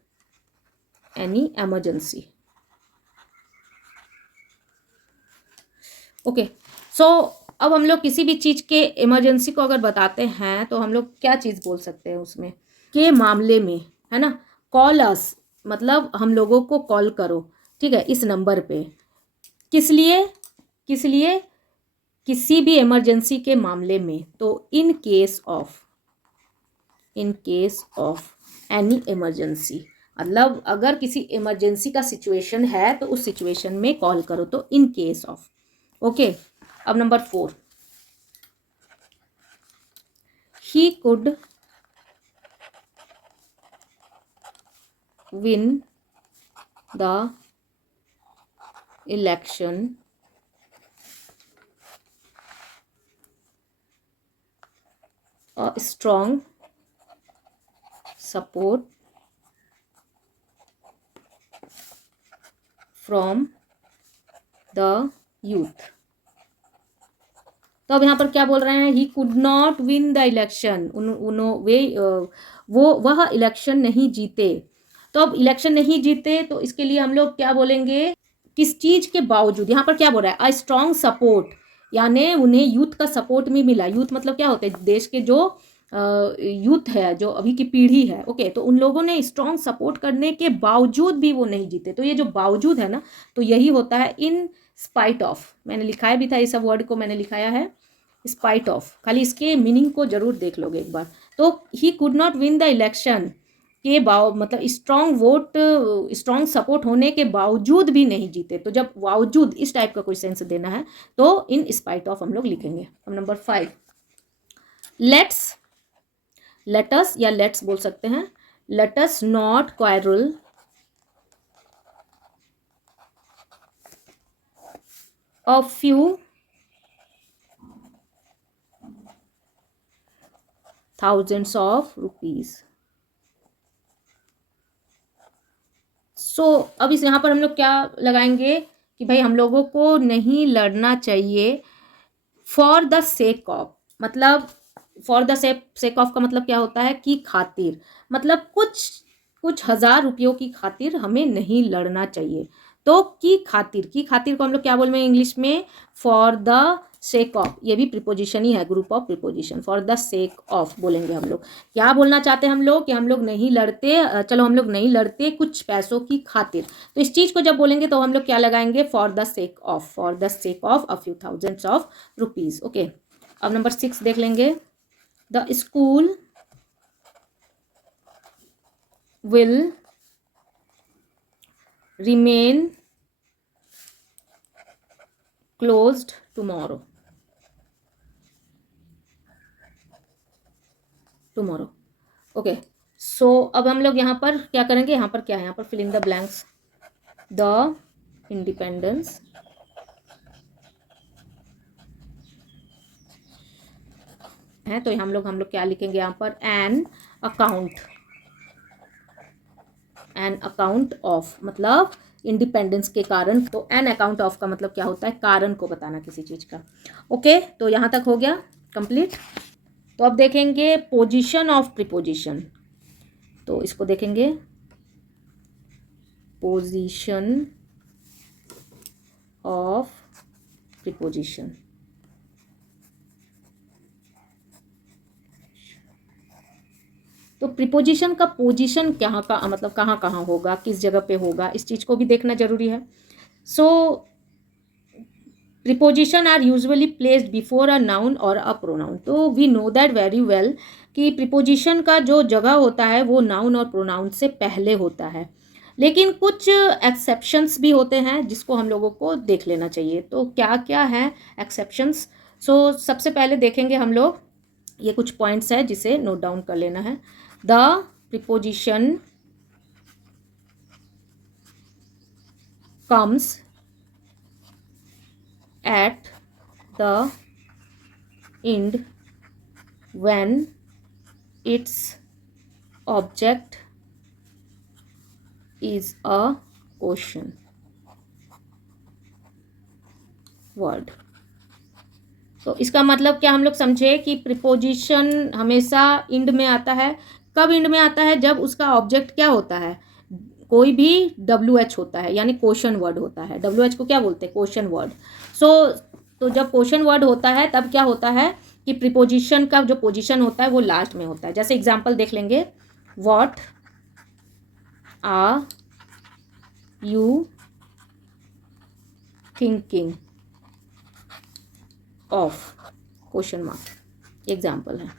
एनी एमरजेंसी। ओके सो अब हम लोग किसी भी चीज़ के इमरजेंसी को अगर बताते हैं तो हम लोग क्या चीज़ बोल सकते हैं उसमें, के मामले में, है ना। कॉल अस मतलब हम लोगों को कॉल करो, ठीक है, इस नंबर पे। किस लिए, किस लिए, किसी भी इमरजेंसी के मामले में। तो in case of, in case of any emergency, मतलब अगर किसी इमरजेंसी का सिचुएशन है तो उस सिचुएशन में कॉल करो, तो इन केस ऑफ। ओके अब number 4, he could win the election a strong support from the youth। तो अब यहाँ पर क्या बोल रहे हैं, he could not win the election, वह इलेक्शन नहीं जीते। तो अब इलेक्शन नहीं जीते तो इसके लिए हम लोग क्या बोलेंगे, किस चीज़ के बावजूद। यहाँ पर क्या बोल रहा है, अ स्ट्रॉन्ग सपोर्ट, यानी उन्हें यूथ का सपोर्ट भी मिला। यूथ मतलब क्या होता है, देश के जो यूथ है, जो अभी की पीढ़ी है। ओके तो उन लोगों ने स्ट्रॉन्ग सपोर्ट करने के बावजूद भी वो नहीं जीते। तो ये जो बावजूद है ना, तो यही होता है इन स्पाइट ऑफ। मैंने लिखाया भी था, ये सब वर्ड को मैंने लिखाया है स्पाइट ऑफ, खाली इसके मीनिंग को जरूर देख लोगे एक बार। तो he could not win the election के मतलब स्ट्रॉन्ग वोट, स्ट्रॉन्ग सपोर्ट होने के बावजूद भी नहीं जीते। तो जब बावजूद इस टाइप का कोई सेंस देना है तो इन स्पाइट ऑफ हम लोग लिखेंगे। अब नंबर 5, लेट्स, लेटस या लेट्स बोल सकते हैं। Let's not quarrel a few thousands of rupees। So अब इस यहाँ पर हम लोग क्या लगाएंगे कि भाई हम लोगों को नहीं लड़ना चाहिए फॉर द सेक ऑफ। मतलब फॉर द सेक ऑफ का मतलब क्या होता है, कि खातिर, मतलब कुछ हजार रुपयों की खातिर हमें नहीं लड़ना चाहिए। तो की खातिर, की खातिर को हम लोग क्या बोल रहे हैं इंग्लिश में, फॉर द सेक ऑफ, ये भी प्रीपोजिशन ही है, group of preposition. For the sake of बोलेंगे हम लोग। क्या बोलना चाहते हैं हम लोग कि हम लोग नहीं लड़ते, चलो हम लोग नहीं लड़ते कुछ पैसों की खातिर। तो इस चीज़ को जब बोलेंगे तो हम लोग क्या लगाएंगे, for the sake of, for the sake of a few thousands of rupees. Okay, अब नंबर 6 देख लेंगे। The school will remain closed tomorrow, tomorrow. Okay, so अब हम लोग यहाँ पर क्या करेंगे, यहाँ पर क्या है, यहाँ पर fill in the blanks. The independence है, तो हम लोग क्या लिखेंगे यहाँ पर, an account, an account of मतलब इंडिपेंडेंस के कारण। तो एन अकाउंट ऑफ का मतलब क्या होता है, कारण को बताना किसी चीज का। ओके, तो यहाँ तक हो गया कंप्लीट। तो अब देखेंगे पोजीशन ऑफ प्रीपोजिशन, तो इसको देखेंगे, पोजीशन ऑफ प्रीपोजिशन। तो प्रीपोजिशन का पोजीशन कहाँ का मतलब कहाँ कहाँ होगा, किस जगह पे होगा, इस चीज़ को भी देखना जरूरी है। So preposition are usually placed before a noun और अ प्रोनाउन। तो we know that very well कि प्रीपोजिशन का जो जगह होता है वो नाउन और प्रोनाउन से पहले होता है, लेकिन कुछ एक्सेप्शंस भी होते हैं जिसको हम लोगों को देख लेना चाहिए। तो क्या क्या है एक्सेप्शंस, सो सबसे पहले देखेंगे हम लोग, ये कुछ पॉइंट्स है जिसे नोट डाउन कर लेना है। The preposition comes at the end when its object is a question word। तो इसका मतलब क्या हम लोग समझे कि प्रीपोजिशन हमेशा इंड में आता है। कब इंड में आता है, जब उसका ऑब्जेक्ट क्या होता है, कोई भी WH होता है, यानी क्वेश्चन वर्ड होता है। WH को क्या बोलते हैं, क्वेश्चन वर्ड। सो तो जब क्वेश्चन वर्ड होता है तब क्या होता है कि प्रीपोजिशन का जो पोजीशन होता है वो लास्ट में होता है। जैसे एग्जांपल देख लेंगे, what are you thinking of, question mark example है।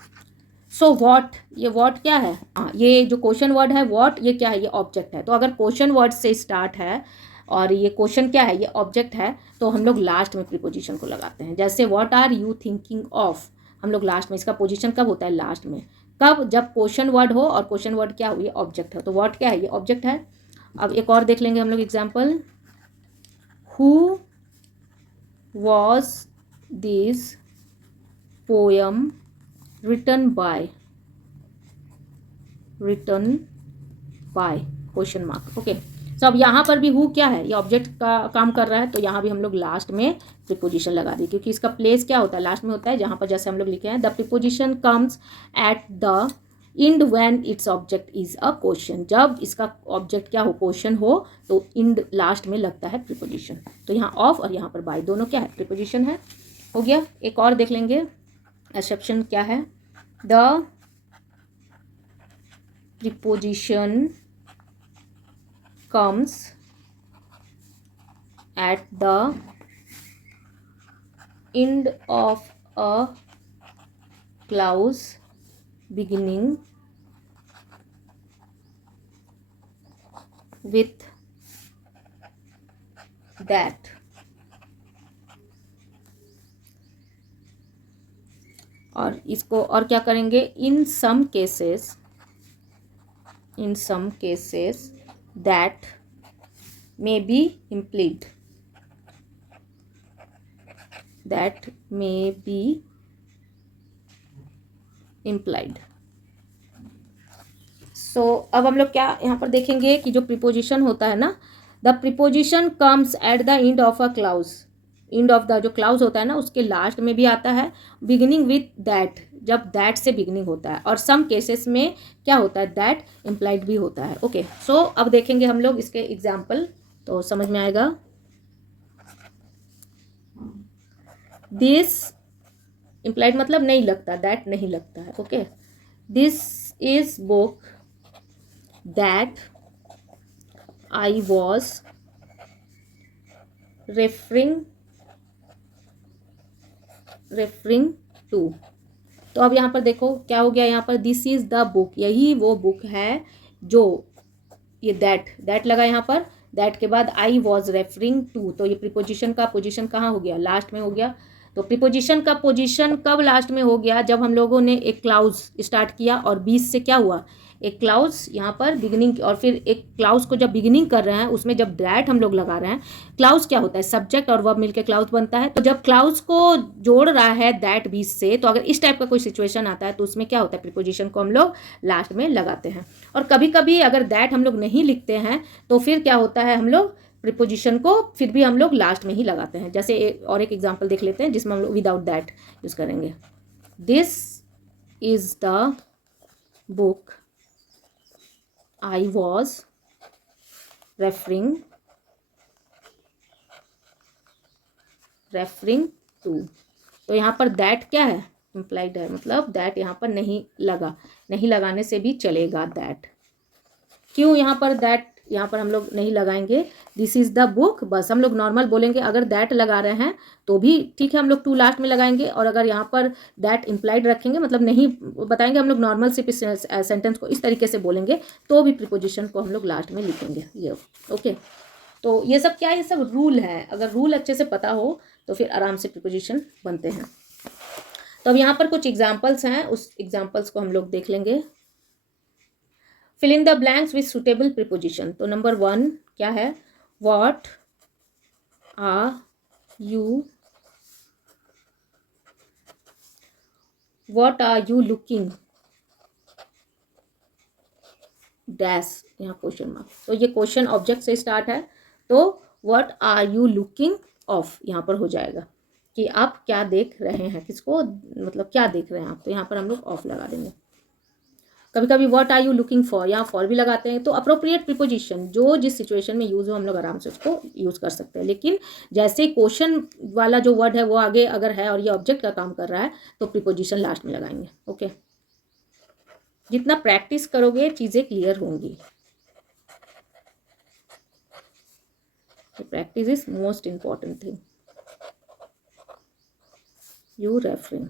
सो व्हाट, ये व्हाट क्या है, हाँ ये जो क्वेश्चन वर्ड है व्हाट, ये क्या है, ये ऑब्जेक्ट है। तो अगर क्वेश्चन वर्ड से स्टार्ट है और ये क्वेश्चन क्या है, ये ऑब्जेक्ट है, तो हम लोग लास्ट में प्रीपोजिशन को लगाते हैं। जैसे what are you thinking of, हम लोग लास्ट में, इसका पोजीशन कब होता है, लास्ट में। कब, जब क्वेश्चन वर्ड हो और क्वेश्चन वर्ड क्या हो, ये ऑब्जेक्ट है। तो व्हाट क्या है, ये ऑब्जेक्ट है। अब एक और देख लेंगे हम लोग example, who was this poem written by question mark. Okay, so अब यहाँ पर भी हु क्या है, ये ऑब्जेक्ट का काम कर रहा है, तो यहाँ भी हम लोग लास्ट में प्रीपोजिशन लगा दी, क्योंकि इसका प्लेस क्या होता है, लास्ट में होता है। जहाँ पर जैसे हम लोग लिखे हैं, the preposition comes at the end when its object is a question. जब इसका ऑब्जेक्ट क्या हो, क्वेश्चन हो, तो इंड लास्ट में लगता है प्रीपोजिशन। तो यहाँ ऑफ और यहाँ पर बाय दोनों क्या है, प्रीपोजिशन है। हो गया, एक और देख लेंगे एक्सेप्शन क्या है, the preposition comes at the end of a clause beginning with that। और इसको और क्या करेंगे, in some cases that may be implied, that may be implied। So अब हम लोग क्या यहाँ पर देखेंगे कि जो प्रीपोजिशन होता है ना, the preposition comes at the end of a clause, end of the जो क्लाउज होता है ना उसके लास्ट में भी आता है, बिगिनिंग विथ दैट, जब दैट से बिगिनिंग होता है, और सम केसेस में क्या होता है, दैट इम्प्लाइड भी होता है। ओके, सो अब देखेंगे हम लोग इसके एग्जाम्पल, तो समझ में आएगा। दिस इम्प्लाइड मतलब नहीं लगता, दैट नहीं लगता है, okay. This is book that I was referring to. तो अब यहाँ पर देखो क्या हो गया, यहाँ पर दिस इज द बुक, यही वो बुक है जो, ये दैट लगा यहाँ पर, दैट के बाद आई वॉज रेफरिंग टू, तो ये प्रीपोजिशन का पोजीशन कहाँ हो गया, लास्ट में हो गया। तो प्रीपोजिशन का पोजीशन कब लास्ट में हो गया, जब हम लोगों ने एक क्लाउज स्टार्ट किया और बीच से क्या हुआ, एक क्लाउज यहाँ पर बिगिनिंग, और फिर एक क्लाउज को जब बिगिनिंग कर रहे हैं उसमें जब दैट हम लोग लगा रहे हैं, क्लाउज क्या होता है, सब्जेक्ट और वर्ब मिलकर क्लाउज बनता है। तो जब क्लाउज को जोड़ रहा है दैट बीच से, तो अगर इस टाइप का कोई सिचुएशन आता है तो उसमें क्या होता है, प्रीपोजिशन को हम लोग लास्ट में लगाते हैं। और कभी कभी अगर दैट हम लोग नहीं लिखते हैं तो फिर क्या होता है, हम लोग प्रीपोजिशन को फिर भी हम लोग लास्ट में ही लगाते हैं। जैसे और एक एग्जांपल देख लेते हैं जिसमें हम लोग विदाउट दैट यूज करेंगे। This is the book I was referring to. तो यहाँ पर दैट क्या है, इम्प्लाइड है, मतलब दैट यहाँ पर नहीं लगा, नहीं लगाने से भी चलेगा दैट। क्यों यहाँ पर दैट, यहाँ पर हम लोग नहीं लगाएंगे, दिस इज द बुक, बस हम लोग नॉर्मल बोलेंगे। अगर दैट लगा रहे हैं तो भी ठीक है, हम लोग टू लास्ट में लगाएंगे। और अगर यहाँ पर दैट इम्प्लाइड रखेंगे, मतलब नहीं बताएंगे, हम लोग नॉर्मल सिर्फ इस सेंटेंस को इस तरीके से बोलेंगे, तो भी प्रीपोजिशन को हम लोग लास्ट में लिखेंगे, ये ओके। तो ये सब क्या है, ये सब रूल है, अगर रूल अच्छे से पता हो तो फिर आराम से प्रीपोजिशन बनते हैं। तो अब यहाँ पर कुछ एग्जाम्पल्स हैं, उस एग्जाम्पल्स को हम लोग देख लेंगे। Fill in the blanks with suitable preposition. तो नंबर 1 क्या है, what are you looking dash, यहाँ क्वेश्चन मार्क, तो ये क्वेश्चन ऑब्जेक्ट से स्टार्ट है, तो what are you looking of यहाँ पर हो जाएगा कि आप क्या देख रहे हैं, किसको, मतलब क्या देख रहे हैं आप, तो यहाँ पर हम लोग ऑफ लगा देंगे। कभी कभी what are you looking for, यहाँ फॉर भी लगाते हैं। तो अप्रोप्रिएट प्रीपोजिशन जो जिस सिचुएशन में यूज हो हम लोग आराम से उसको यूज कर सकते हैं। लेकिन जैसे क्वेश्चन वाला जो वर्ड है वो आगे अगर है और ये ऑब्जेक्ट का काम कर रहा है तो प्रीपोजिशन लास्ट में लगाएंगे, ओके। जितना प्रैक्टिस करोगे चीजें क्लियर होंगी, practice is most important thing. You referring,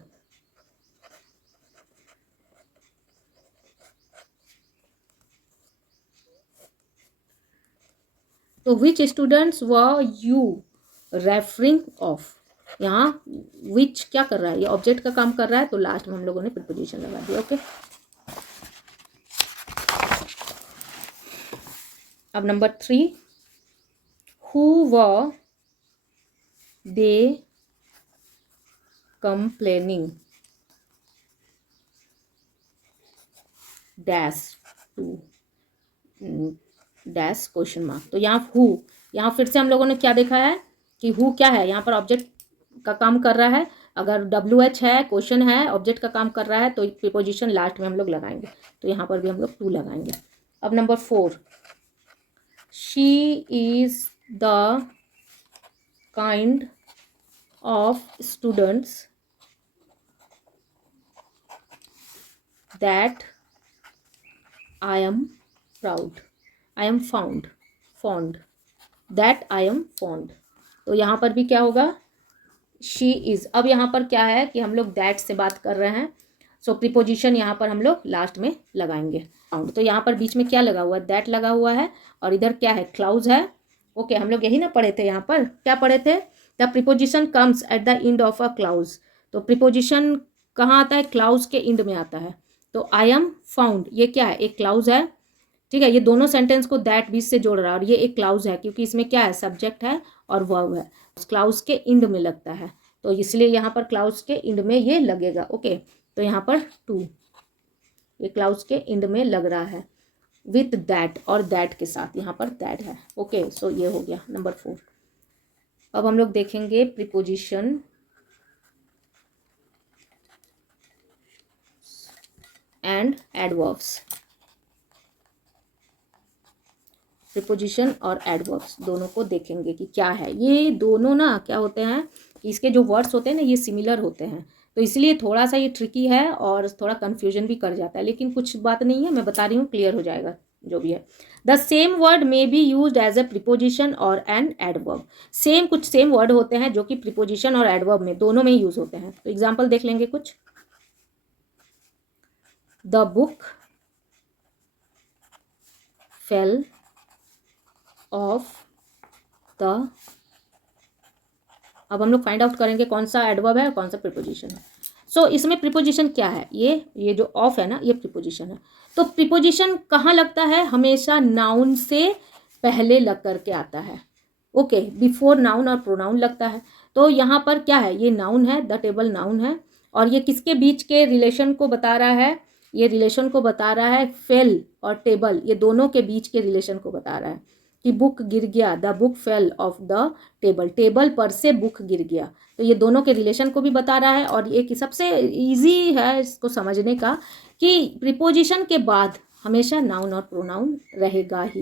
तो which students were you referring of, यहाँ विच क्या कर रहा है, ये ऑब्जेक्ट का काम कर रहा है, तो लास्ट में हम लोगों ने प्रीपोजिशन लगा दिया, ओके। अब number 3, who were they complaining dash to dash question mark. तो यहाँ हु, यहाँ फिर से हम लोगों ने क्या देखा है कि हु क्या है, यहाँ पर ऑब्जेक्ट का काम कर रहा है। अगर WH है, क्वेश्चन है, ऑब्जेक्ट का काम कर रहा है, तो प्रीपोजिशन लास्ट में हम लोग लगाएंगे, तो यहाँ पर भी हम लोग टू लगाएंगे। अब number 4, she is the kind of students that I am proud, I am fond, that I am fond. तो यहाँ पर भी क्या होगा, शी इज़। अब यहाँ पर क्या है कि हम लोग दैट से बात कर रहे हैं, सो प्रीपोजिशन यहाँ पर हम लोग लास्ट में लगाएंगे, फाउंड। तो यहाँ पर बीच में क्या लगा हुआ है, दैट लगा हुआ है, और इधर क्या है, क्लाउज है, ओके। हम लोग यही ना पढ़े थे, यहाँ पर क्या पढ़े थे, the preposition comes at the end of a clause. तो प्रीपोजिशन कहाँ आता है, क्लाउज के एंड में आता है। तो आई एम फाउंड, ये क्या है, एक क्लाउज है, ठीक है। ये दोनों सेंटेंस को दैट बीच से जोड़ रहा है, और ये एक क्लाउज है क्योंकि इसमें क्या है, सब्जेक्ट है और वर्ब है, क्लाउज के एंड में लगता है, तो इसलिए यहाँ पर क्लाउज के एंड में ये लगेगा, ओके। तो यहाँ पर टू, ये क्लाउज के एंड में लग रहा है विथ दैट, और दैट के साथ यहाँ पर दैट है, ओके। सो ये हो गया नंबर 4। अब हम लोग देखेंगे प्रीपोजिशन एंड एडवर्ब्स। प्रीपोजिशन और एडवर्ब्स दोनों को देखेंगे कि क्या है, ये दोनों ना क्या होते हैं, कि इसके जो वर्ड्स होते हैं ना ये सिमिलर होते हैं, तो इसलिए थोड़ा सा ये ट्रिकी है और थोड़ा कन्फ्यूजन भी कर जाता है, लेकिन कुछ बात नहीं है, मैं बता रही हूँ, क्लियर हो जाएगा जो भी है। The same word may be use as a preposition और एन एडवर्ब। कुछ सेम वर्ड होते हैं जो कि प्रिपोजिशन और एडवर्ब में दोनों में ही यूज होते हैं। तो एग्जाम्पल देख लेंगे कुछ। The book fail off the, अब हम लोग फाइंड आउट करेंगे कौन सा एडवर्ब है और कौन सा प्रीपोजिशन है। सो इसमें प्रीपोजिशन क्या है, ये जो ऑफ है ना ये प्रीपोजिशन है। तो प्रीपोजिशन कहाँ लगता है, हमेशा नाउन से पहले लग करके आता है, ओके, बिफोर नाउन और प्रोनाउन लगता है। तो यहाँ पर क्या है, ये नाउन है, द टेबल नाउन है, और ये किसके बीच के रिलेशन को बता रहा है, ये रिलेशन को बता रहा है फेल और टेबल, ये दोनों के बीच के रिलेशन को बता रहा है कि बुक गिर गया, the book fail off the table, table पर से बुक गिर गया। तो ये दोनों के रिलेशन को भी बता रहा है। और ये कि सबसे इजी है इसको समझने का कि प्रीपोजिशन के बाद हमेशा नाउन और प्रोनाउन रहेगा ही,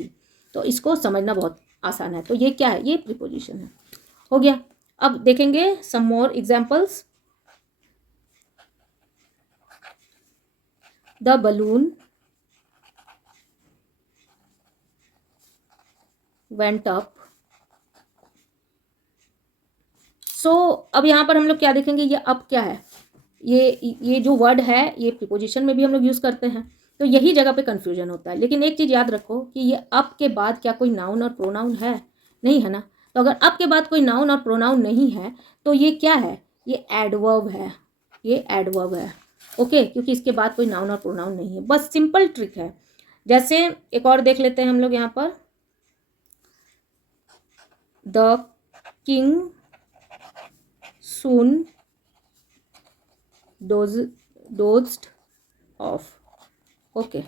तो इसको समझना बहुत आसान है। तो ये क्या है, ये प्रीपोजिशन है, हो गया। अब देखेंगे some more examples. The balloon went up। So अब यहाँ पर हम लोग क्या देखेंगे, ये अब क्या है, ये जो वर्ड है ये प्रीपोजिशन में भी हम लोग यूज़ करते हैं, तो यही जगह पे कंफ्यूजन होता है। लेकिन एक चीज़ याद रखो कि ये अब के बाद क्या कोई नाउन और प्रोनाउन है, नहीं है ना। तो अगर अब के बाद कोई नाउन और प्रोनाउन नहीं है तो ये क्या है, ये एडवर्ब है, ये एडवर्ब है, ओके, क्योंकि इसके बाद कोई नाउन और प्रोनाउन नहीं है। बस सिंपल ट्रिक है। जैसे एक और देख लेते हैं हम लोग यहाँ पर, the king soon dozed off, okay.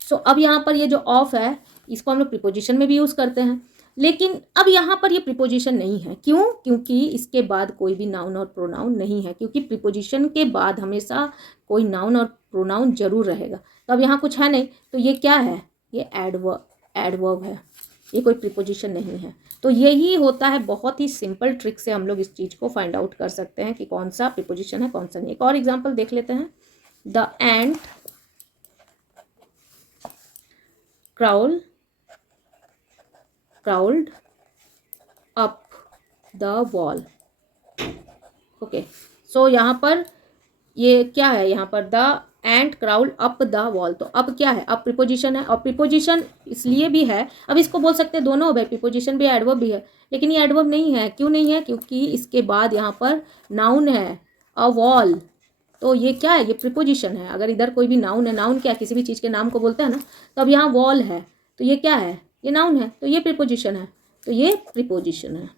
So अब यहाँ पर ये जो ऑफ है इसको हम लोग प्रीपोजिशन में भी यूज़ करते हैं, लेकिन अब यहाँ पर ये प्रीपोजिशन नहीं है। क्यों, क्योंकि इसके बाद कोई भी नाउन और प्रोनाउन नहीं है, क्योंकि प्रीपोजिशन के बाद हमेशा कोई नाउन और प्रोनाउन जरूर रहेगा। तो अब यहाँ कुछ है नहीं, तो ये क्या है, ये एडवर्ब है, ये कोई प्रीपोजिशन नहीं है। तो यही होता है, बहुत ही सिंपल ट्रिक से हम लोग इस चीज़ को फाइंड आउट कर सकते हैं कि कौन सा प्रीपोजिशन है कौन सा नहीं। एक और एग्जांपल देख लेते हैं। The ant crawled up the wall, okay. So यहाँ पर ये क्या है, यहाँ पर the ant crawled up the wall, तो अब क्या है, अब प्रीपोजिशन है, और प्रीपोजिशन इसलिए भी है, अब इसको बोल सकते हैं दोनों है, प्रीपोजिशन भी एडवर्ब भी है, लेकिन ये एडवर्ब नहीं है। क्यों नहीं है, क्योंकि इसके बाद यहाँ पर नाउन है, अ वॉल, तो ये क्या है, ये प्रीपोजिशन है। अगर इधर कोई भी नाउन है, नाउन क्या, किसी भी चीज़ के नाम को बोलते हैं ना, तो अब यहाँ वॉल है, तो ये क्या है, ये नाउन है, तो ये प्रीपोजिशन है, तो ये प्रीपोजिशन है,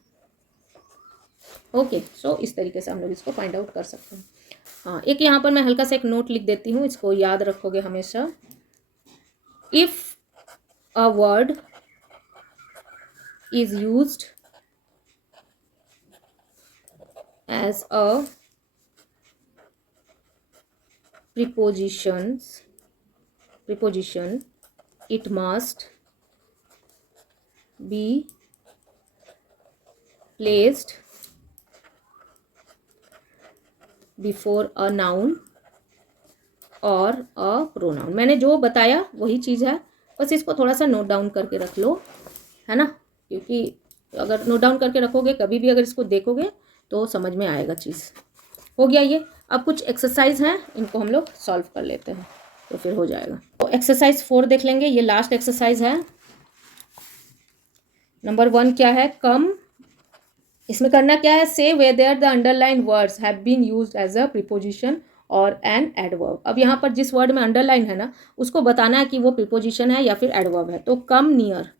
ओके। सो इस तरीके से हम लोग इसको फाइंड आउट कर सकते हैं। हाँ, एक यहाँ पर मैं हल्का सा एक नोट लिख देती हूँ, इसको याद रखोगे हमेशा। If a word is used as a preposition, it must be placed before a noun और a pronoun। मैंने जो बताया वही चीज़ है, बस इसको थोड़ा सा नोट डाउन करके रख लो, है ना, क्योंकि अगर नोट डाउन करके रखोगे, कभी भी अगर इसको देखोगे तो समझ में आएगा चीज़। हो गया ये। अब कुछ एक्सरसाइज हैं, इनको हम लोग सॉल्व कर लेते हैं तो फिर हो जाएगा। तो एक्सरसाइज 4 देख लेंगे, ये लास्ट एक्सरसाइज है। नंबर 1 क्या है, कम, इसमें करना क्या है, से whether the underline words have been used as a preposition और एन एडवर्ब। अब यहाँ पर जिस वर्ड में अंडरलाइन है ना, उसको बताना है कि वो प्रीपोजिशन है या फिर एडवर्ब है। तो कम नियर,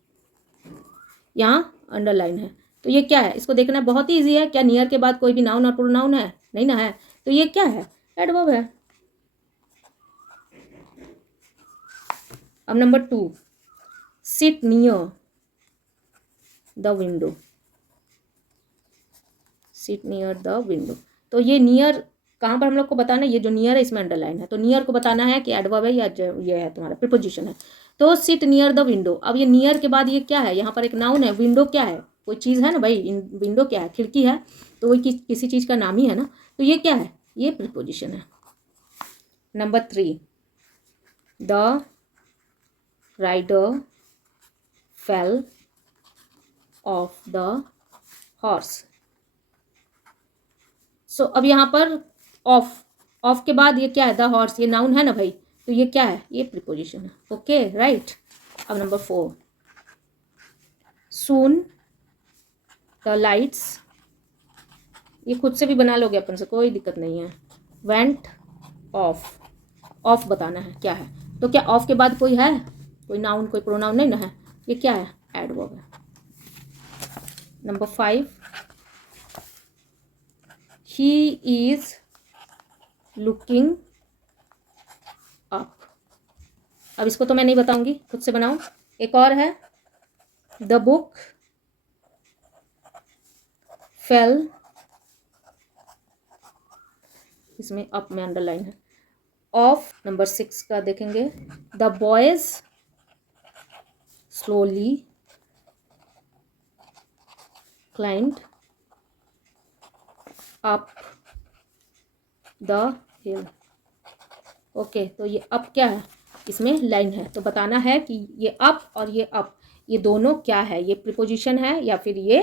यहाँ अंडरलाइन है, तो ये क्या है, इसको देखना बहुत ही ईजी है। क्या नियर के बाद कोई भी नाउन और प्रोनाउन है, नहीं ना है, तो ये क्या है, एडवर्ब है। अब number 2, seat near the window, seat near the window, तो ये नियर कहाँ पर हम लोग को बताना है, ये जो नियर है इसमें अंडरलाइन है, तो नियर को बताना है कि एडवर्ब है या ये है तुम्हारा प्रीपोजिशन है। तो सिट नियर द विंडो, अब ये नियर के बाद ये क्या है, यहाँ पर एक नाउन है, विंडो क्या है, कोई चीज़ है ना भाई, विंडो क्या है, खिड़की है, तो वो किसी चीज़ का नाम ही है ना, तो ये क्या है, ये प्रीपोजिशन है। Number 3, the rider fell off the horse. So अब यहाँ पर ऑफ के बाद ये क्या है, द हॉर्स, ये नाउन है ना भाई, तो ये क्या है, ये प्रीपोजिशन है। Okay right. अब नंबर 4, सून द लाइट्स, ये खुद से भी बना लोगे अपन से, कोई दिक्कत नहीं है। वेंट ऑफ, ऑफ बताना है क्या है, तो क्या ऑफ के बाद कोई है, कोई नाउन, कोई प्रोनाउन नहीं ना है, ये क्या है, एडवर्ब है। Number 5, he is looking up. अब इसको तो मैं नहीं बताऊंगी, खुद से बनाओ। एक और है, द बुक फेल, इसमें अप में अंडरलाइन है, ऑफ। नंबर 6 का देखेंगे, the boys slowly climbed up the hill. Okay, तो ये अप क्या है, इसमें लाइन है, तो बताना है कि ये अप और ये अप, ये दोनों क्या है, ये प्रीपोजिशन है या फिर ये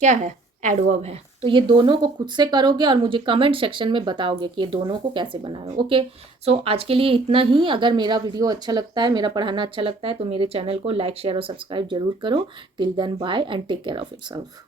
क्या है, एडवर्ब है। तो ये दोनों को खुद से करोगे और मुझे कमेंट सेक्शन में बताओगे कि ये दोनों को कैसे बनाए। ओके, सो आज के लिए इतना ही। अगर मेरा वीडियो अच्छा लगता है, मेरा पढ़ाना अच्छा लगता है, तो मेरे चैनल को लाइक, शेयर और सब्सक्राइब जरूर करो। Till then bye and take care of yourself.